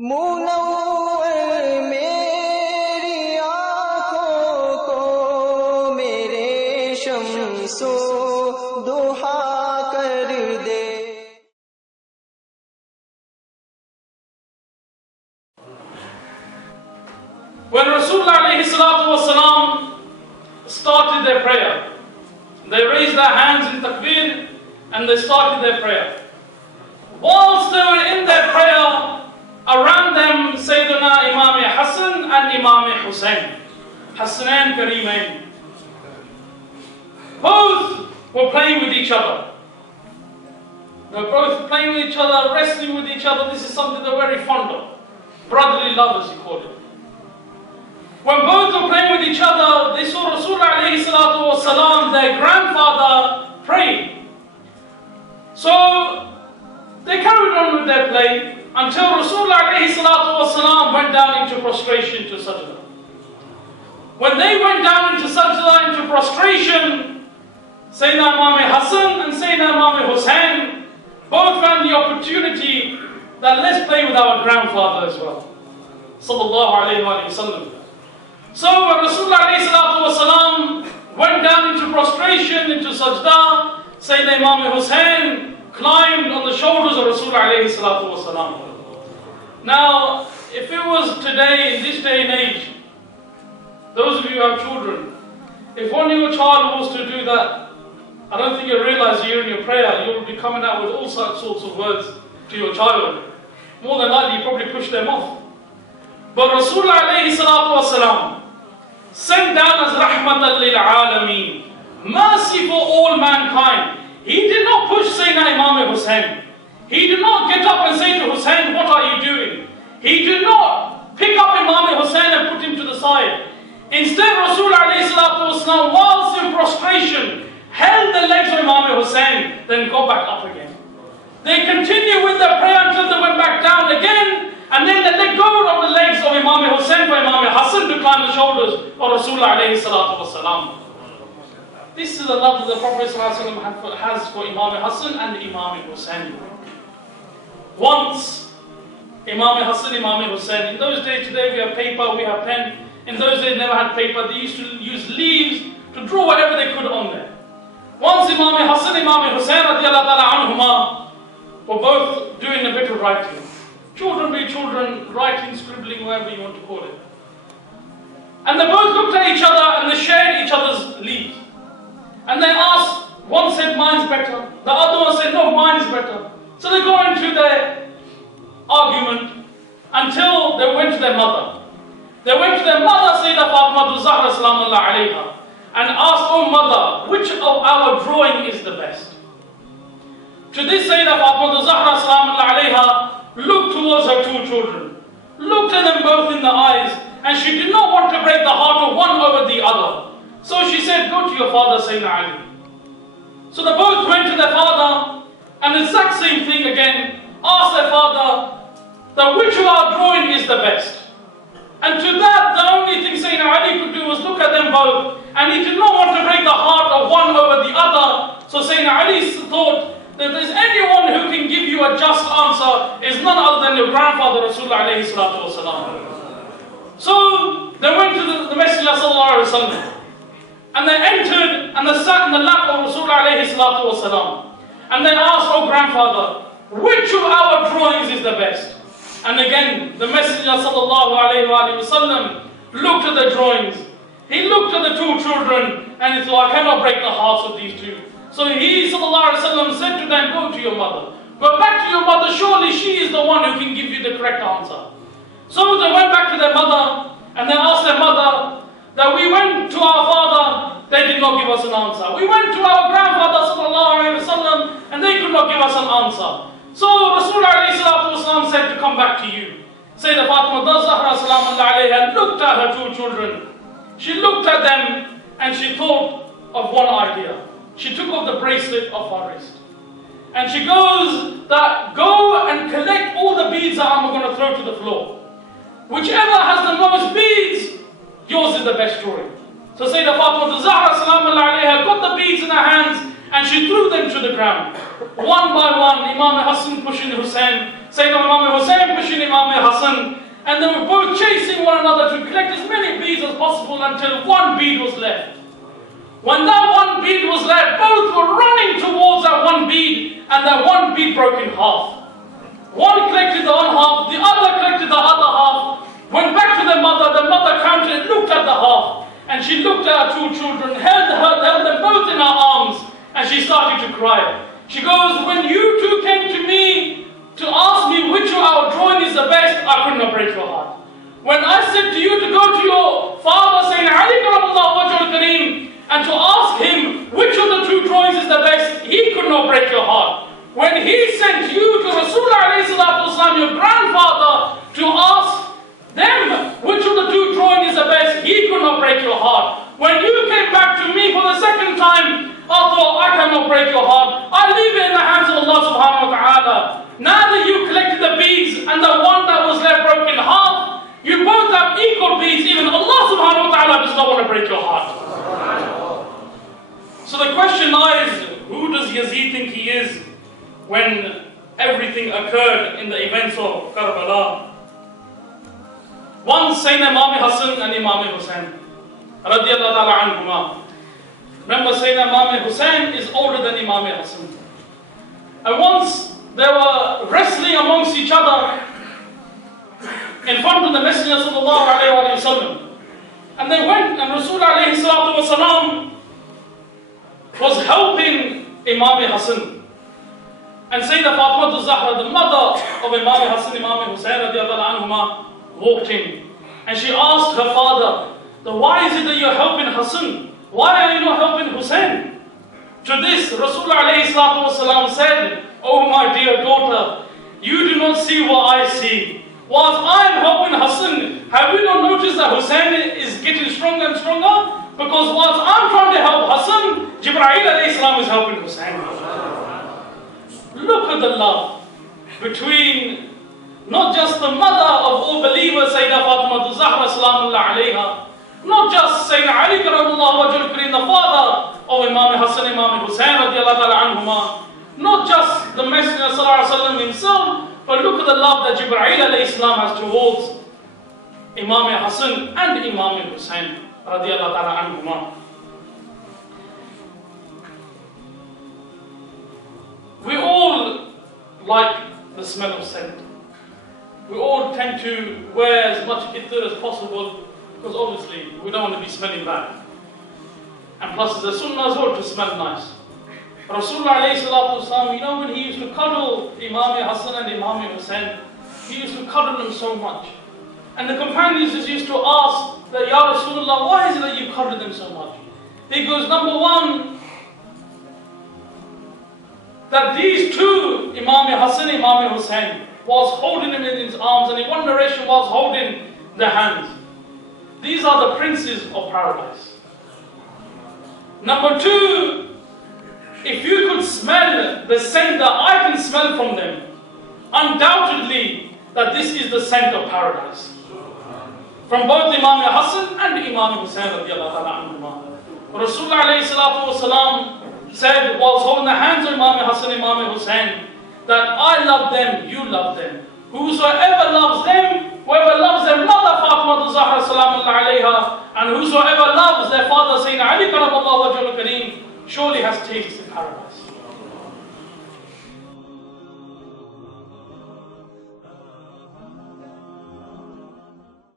मुनव्वर मेरी आँखों को मेरे शम्सो दुहा कर दे। When Rasulullah alayhi salatu wasalam started their prayer, they raised their hands in takbir and they started their prayer. Whilst they were in their prayer, around them Sayyidina Imam Hassan and Imam Hussain, Hassanain Karimain. Both were playing with each other. They were both playing with each other, wrestling with each other. This is something they're very fond of. Brotherly love, as you call it. When both were playing with each other, they saw Rasulullah alayhi salatu wasalam, their grandfather, praying. So they carried on with their play until Rasulullah alayhi salatu wasalam went down into prostration to sajda. When they went down into sajda, into prostration, Sayyidina Imam Hassan and Sayyidina Imam Hussain both found the opportunity that let's play with our grandfather as well. Sallallahu alayhi wa sallam. So when Rasulullah alayhi salatu wasalam went down into prostration, into sajda, Sayyidina Imam Hussain climbed on the shoulders of Rasulullah alayhi salatu wasalam. Now, if it was today, in this day and age, those of you who have children, if one of your child was to do that, I don't think you realize you're in your prayer, you'll be coming out with all such sorts of words to your child. More than likely, you probably push them off. But Rasulullah alayhi salatu wasalam, sent down as rahmatan lil alameen, mercy for all mankind. He did not push Sayyidina Imam Hussain. He did not get up and say to Hussain, what are you doing? He did not pick up Imam Hussain and put him to the side. Instead, Rasulullah alayhi salatu wasalam, whilst in prostration, held the legs of Imam Hussain, then got back up again. They continued with their prayer until they went back down again, and then they let go of the legs of Imam Hussain for Imam Hassan to climb the shoulders of Rasulullah alayhi salatu wasalam. This is the love that the Prophet ﷺ has for Imam Hassan and Imam Hussain. Once, Imam Hassan, Imam Hussain, in those days, today we have paper, we have pen. In those days, never had paper. They used to use leaves to draw whatever they could on there. Once Imam Hassan, Imam Hussain radiallahu ta'ala anhuma were both doing a bit of writing. Children be children, writing, scribbling, whatever you want to call it. And they both looked at each other and they shared each other's leaves. And they asked, one said mine's better, the other one said no, mine's better. So they go into their argument until they went to their mother. They went to their mother, Sayyidah Fatima Zahra Salaamullah alayha, and asked, oh mother, which of our drawing is the best? To this Sayyidah Fatima Zahra Salaamullah alayha looked towards her two children, looked at them both in the eyes, and she did not want to break the heart of one over the other. So she said, go to your father, Sayyidina Ali. So they both went to their father, and the exact same thing again, asked their father, that which of our drawing is the best? And to that, the only thing Sayyidina Ali could do was look at them both, and he did not want to break the heart of one over the other. So Sayyidina Ali thought that if there's anyone who can give you a just answer, is none other than your grandfather, Rasulullah alayhi salatu wasalam. So they went to the Messenger sallallahu alayhi wa sallam, and they entered and they sat in the lap of Rasulullah alayhi salatu wasalam. And they asked, oh grandfather, which of our drawings is the best? And again, the Messenger sallallahu alayhi wa sallam looked at the drawings. He looked at the two children and he thought, I cannot break the hearts of these two. So he sallallahu alayhi wa sallam said to them, go to your mother. Go back to your mother, surely she is the one who can give you the correct answer. So they went back to their mother and they asked their mother that we went to our father, they did not give us an answer. We went to our grandfather sallallahu alayhi wa sallam and they could not give us an answer. So Rasulullah alayhi salatu wasalam said to come back to you. Sayyidah Fatima Zahra salaamullah alayha looked at her two children. She looked at them and she thought of one idea. She took off the bracelet of her wrist. And she goes that go and collect all the beads that I'm going to throw to the floor. Whichever has the most beads, yours is the best drawing. So Sayyidah Fatima Zahra salaamullah alayha got the beads in her hands and she threw them to the ground. One by one, Imam Hassan pushing Hussain, Sayyid Imam Hussain pushing Imam Hassan, and they were both chasing one another to collect as many beads as possible until one bead was left. When that one bead was left, both were running towards that one bead, and that one bead broke in half. One collected the one half, the other collected the other half, went back to their mother. The mother counted, looked at the half, and she looked at her two children, held them both in her arms, and she started to cry. She goes, when you two came to me to ask me which of our drawing is the best, I could not break your heart. When I said to you to go to your father, Sayyid Ali Karim, and to ask him which of the two drawings is the best, he could not break your heart. When he sent you to Rasulullah alayhi, your grandfather, to ask them which of the two drawings is the best, he could not break your heart. When you came back to me for the second time, I thought, I cannot break your heart. I leave it in the hands of Allah subhanahu wa ta'ala. Now that you collected the beads and the one that was left broke in half, you both have equal beads. Even Allah subhanahu wa ta'ala does not want to break your heart. So the question lies, who does Yazid think he is when everything occurred in the events of Karbala? Once Sayyid Imam Hassan and Imam Hussain radiyallahu ta'ala anhuma. Remember, Sayyid Imam Hussain is older than Imam Hassan. And once they were wrestling amongst each other in front of the Messenger sallallahu alayhi wa sallam. And they went, and Rasulullah alayhi salatu wa salam was helping Imam Hassan. And Sayyidah Fatima al-Zahra, the mother of Imam Hassan, Imam Hussain radiyallahu anhuma, walked in. And she asked her father, why is it that you're helping Hassan? Why are you not helping Hussain? To this, Rasulullah alayhi salatu wa salam said, oh my dear daughter, you do not see what I see. Whilst I am helping Hassan, have you not noticed that Hussain is getting stronger and stronger? Because whilst I'm trying to help Hassan, Jibreel alayhi salam is helping Hussain. Look at the love between not just the mother of all believers, Sayyidah Fatima al-Zahra salamullah alayha, not just Sayyid Ali karamullah wajhul kareem, the father of Imam Hassan, Imam Hussain radiyallahu ta'ala anhuma, not just the Messenger sallallahu alayhi wa sallam himself, but look at the love that Jibreel alayhi salam has towards Imam Hassan and Imam Hussain radiyallahu ta'ala anhuma. We all like the smell of scent. We all tend to wear as much ittar as possible, because obviously we don't want to be smelling bad. And plus it's a sunnah as well to smell nice. Rasulullah alayhi salatu wasalam, you know, when he used to cuddle Imam Hassan and Imam Hussain, he used to cuddle them so much. And the companions just used to ask that, Ya Rasulullah, why is it that you cuddle them so much? He goes, number one, that these two, Imam Hassan and Imam Hussain, was holding him in his arms, and in one narration was holding their hands. These are the princes of paradise. Number two, if you could smell the scent that I can smell from them, undoubtedly that this is the scent of paradise. From both Imam Hassan and Imam Hussain radiyallahu ta'ala anhuma. Rasulullah alayhi salatu wa salam said, whilst holding the hands of Imam Hassan and Imam Hussain, that I love them, you love them. Whosoever loves them, whoever loves their mother Fatima al-Zahra salamullah alayha, and whosoever loves their father Sayyid Ali karamallahu wajhul kareem, surely has tasted paradise.